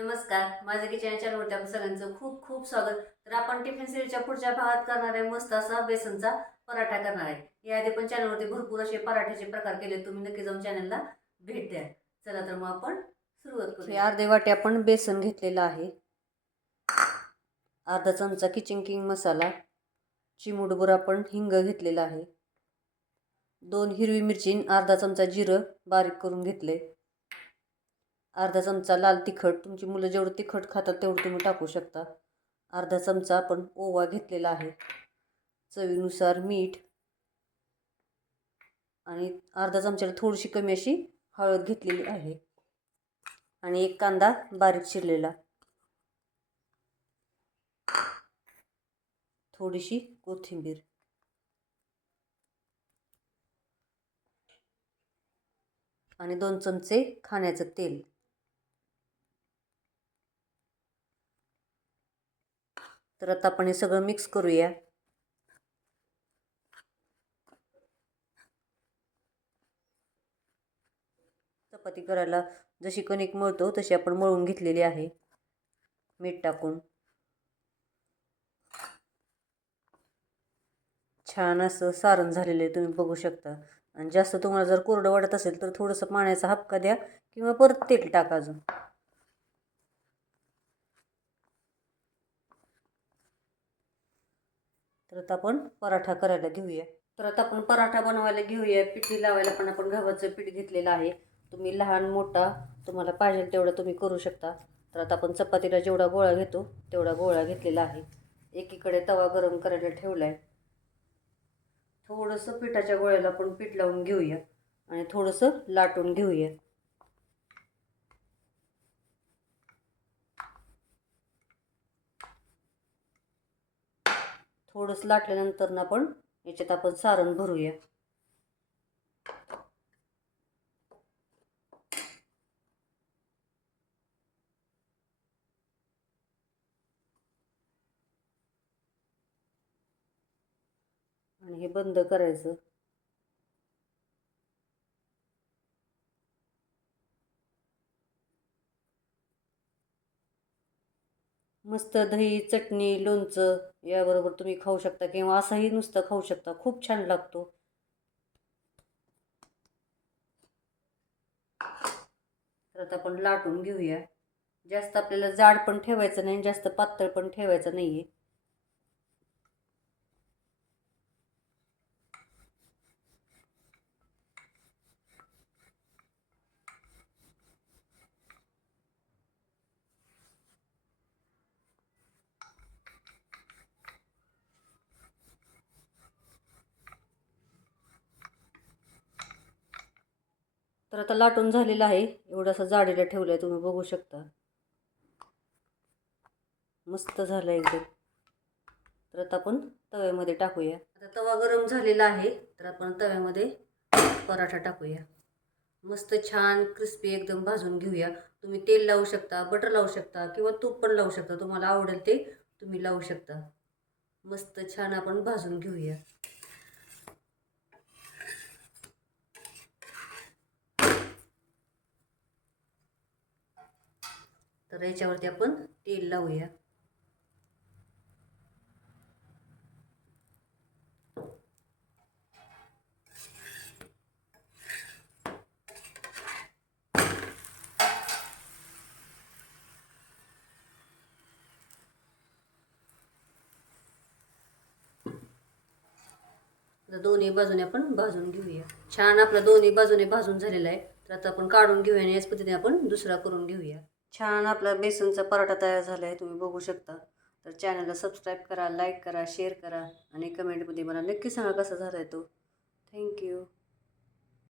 नमस्कार. माझ्या किचन चॅनलवरती आपण सगळ्यांचं खूप खूप स्वागत. तर आपण टिफिन सिरीजच्या पुढच्या भागात करणार आहे मस्त असा बेसनचा पराठा करणार आहे. याआधी पण चॅनलवरती भरपूर असे पराठ्याचे प्रकार केले तुम्ही नक्की जाऊन चॅनलला भेट द्या. चला तर मग आपण सुरुवात करू अर्धे वाटे आपण बेसन घेतलेलं आहे. अर्धा चमचा किचन किंग मसाला चिमूटभर आपण हिंग घेतलेला आहे. दोन हिरवी मिरची अर्धा चमचा जिरं बारीक करून घेतले. अर्धा चमचा लाल तिखट तुमची मुलं जेवढं तिखट खातात तेवढं तुम्ही टाकू शकता. अर्धा चमचा आपण ओवा घेतलेला आहे. चवीनुसार मीठ आणि अर्धा चमच्याला थोडीशी कमी अशी हळद घेतलेली आहे. आणि एक कांदा बारीक चिरलेला. थोडीशी कोथिंबीर. आणि दोन चमचे खाण्याचं तेल. तर आता आपण हे सगळं मिक्स करूया. चपाती करायला जशी कणिक मळतो तशी आपण मळून घेतलेली आहे. मीठ टाकून. छान असं सारण झालेलं आहे तुम्ही बघू शकता. आणि जास्त तुम्हाला जर कोरडं वाटत असेल तर थोडंसं पाण्याचा हपका द्या किंवा परत तेल टाका अजून. तर आता आपण पराठा करायला घेऊया. तर आता आपण पराठा बनवायला घेऊया. पिठी लावायला पण आपण गव्हाचं पीठ घेतलेलं आहे. तुम्ही लहान मोठा तुम्हाला पाहिजे तेवढा तुम्ही करू शकता. तर आता आपण चपातीला जेवढा गोळा घेतो तेवढा गोळा घेतलेला आहे. एकीकडे तवा गरम करायला ठेवला आहे थोडंसं पिठाच्या गोळ्याला आपण पीठ लावून घेऊया आणि थोडंसं लाटून घेऊया. थोडंसं लाटल्यानंतर ना आपण याच्यात आपण सारण भरूया. आणि हे बंद करायचं. मस्त दही चटणी लोणचं याबरोबर तुम्ही खाऊ शकता किंवा असाही नुसतं खाऊ शकता. खूप छान लागतो. तर आता आपण लाटून घेऊया. जास्त आपल्याला जाड पण ठेवायचं नाही जास्त पातळ पण ठेवायचं नाही आहे तर आता लाटून झालेलं आहे. एवढासा जाडीला ठेवलं आहे तुम्ही बघू शकता. मस्त झालं एकदम. तर आता आपण तव्यामध्ये टाकूया. आता तवा गरम झालेला आहे तर आपण तव्यामध्ये पराठा टाकूया. मस्त छान क्रिस्पी एकदम भाजून घेऊया. तुम्ही तेल लावू शकता बटर लावू शकता किंवा तूप पण लावू शकता. तुम्हाला आवडेल ते तुम्ही लावू शकता. मस्त छान आपण भाजून घेऊया. तर याच्यावरती आपण तेल लावूया. तर दोन्ही बाजूने आपण भाजून घेऊया. छान आपला दोन्ही बाजूने भाजून झालेला आहे. तर आता आपण काढून घेऊया आणि याच पद्धतीने आपण दुसरा करून घेऊया. छान आपला बेसनचा पराठा तयार झाला आहे तुम्ही बघू शकता. तर चॅनलला सबस्क्राईब करा लाईक करा शेअर करा आणि कमेंटमध्ये मला नक्की सांगा कसा झाला आहे तो थँक्यू